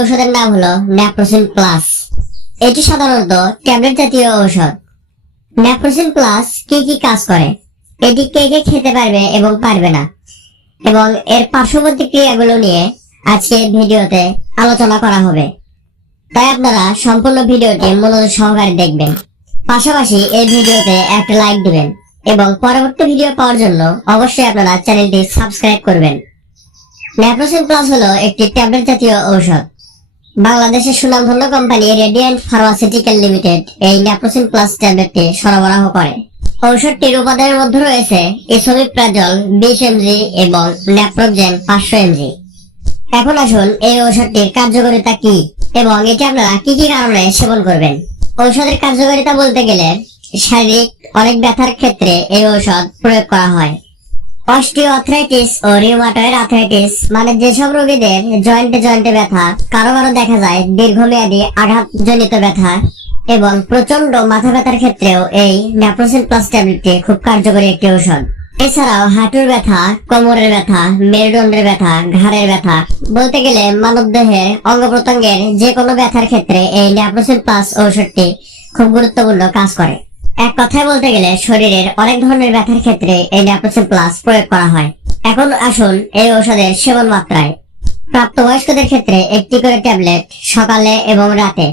ঔষধের নাম হলো ন্যাপ্রোসিন প্লাস। এটি সাধারণত ট্যাবলেট জাতীয় ঔষধ। ন্যাপ্রোসিন প্লাস কি কি কাজ করে? এটি কে কে খেতে পারবে এবং পারবে না? এবং এর পার্শ্ববর্তী ক্রিয়াগুলো নিয়ে আজকে ভিডিওতে আলোচনা করা হবে। তাই আপনারা সম্পূর্ণ ভিডিওটি মনোযোগ সহকারে দেখবেন। পাশাপাশি এই ভিডিওতে একটা লাইক দিবেন এবং পরবর্তী ভিডিও পাওয়ার জন্য অবশ্যই আপনারা চ্যানেলটি সাবস্ক্রাইব করবেন। ন্যাপ্রোসিন প্লাস হলো একটি ট্যাবলেট জাতীয় ঔষধ। বাংলাদেশের সুনামধন্য কোম্পানি রেডিয়েন্ট ফার্মাসিউটিক্যাল লিমিটেড, এই ন্যাপ্রোসিন প্লাস ট্যাবলেটটি সরবরাহ করে। ঔষধটির উপাদানের মধ্যে রয়েছে ইসোমিপ্রাজল বিশ এমজি এবং ন্যাপ্রোজেন পাঁচশো এমজি। এখন আসুন এই ঔষধটির কার্যকারিতা কি এবং এটি আপনারা কি কি কারণে সেবন করবেন? ঔষধের কার্যকারিতা বলতে গেলে শারীরিক অনেক ব্যথার ক্ষেত্রে এই ঔষধ প্রয়োগ করা হয়। অস্টিওআর্থ্রাইটিস ও রিউমাটয়েড আর্থ্রাইটিস মানে যেসব রোগীদের জয়েন্টে জয়েন্টে ব্যথা কারও কারও দেখা যায় দীর্ঘমেয়াদী আঘাতজনিত ব্যথা এবং প্রচণ্ড মাথা ব্যথার ক্ষেত্রেও এই ন্যাপ্রোসিন প্লাস ট্যাবলেটটি খুব কার্যকরী একটি ঔষধ। এছাড়াও হাঁটুর ব্যথা, কোমরের ব্যথা, মেরুদণ্ডের ব্যথা, ঘাড়ের ব্যথা বলতে গেলে মানব দেহের অঙ্গ প্রত্যঙ্গের যে কোনো ব্যথার ক্ষেত্রে এই ন্যাপ্রোসিন প্লাস ঔষধটি খুব গুরুত্বপূর্ণ কাজ করে। এক কথায় বলতে গেলে শরীরের অনেক ধরনের ব্যথার ক্ষেত্রে এই ন্যাপ্রোসিন প্লাস প্রয়োগ করা হয়। এখন আসুন এই ঔষধের সেবন মাত্রায়। প্রাপ্তবয়স্কদের ক্ষেত্রে একটি করে ট্যাবলেট সকালে এবং রাতে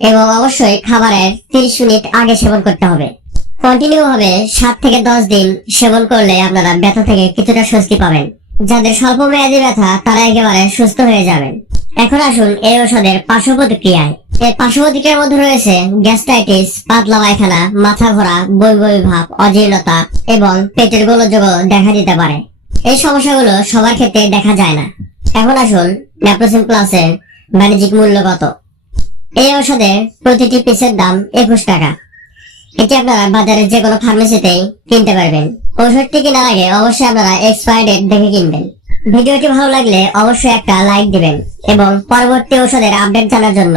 এবং অবশ্যই খাবারের তিরিশ মিনিট আগে সেবন করতে হবে। কন্টিনিউ হবে সাত থেকে দশ দিন সেবন করলে আপনারা ব্যথা থেকে কিছুটা স্বস্তি পাবেন। যাদের স্বল্প মেয়াদী ব্যথা তারা একেবারে সুস্থ হয়ে যাবেন। এখন আসুন এই ওষুধের পার্শ্ব প্রতিক্রিয়ায়। এর পার্শ্ব প্রতিক্রিয়ার মধ্যে রয়েছে গ্যাস্ট্রাইটিস, পাতলা পায়খানা, মাথা ঘোরা বই বই ভাব অজীর্ণতা এবং পেটের গোলযোগ দেখা দিতে পারে। এই সমস্যাগুলো সবার ক্ষেত্রে দেখা যায় না। এখন আসুন ন্যাপ্রোসিন প্লাসের বাণিজ্যিক মূল্য কত? এই ঔষধের প্রতিটি পিসের দাম একুশ টাকা। এটি আপনারা বাজারের যে কোনো ফার্মেসিতেই কিনতে পারবেন। ঔষধটি কেনার আগে অবশ্যই আপনারা এক্সপায়ার ডেট দেখে কিনবেন। ভিডিওটি ভালো লাগলে অবশ্যই একটা লাইক দিবেন এবং পরবর্তী ঔষধের আপডেট জানার জন্য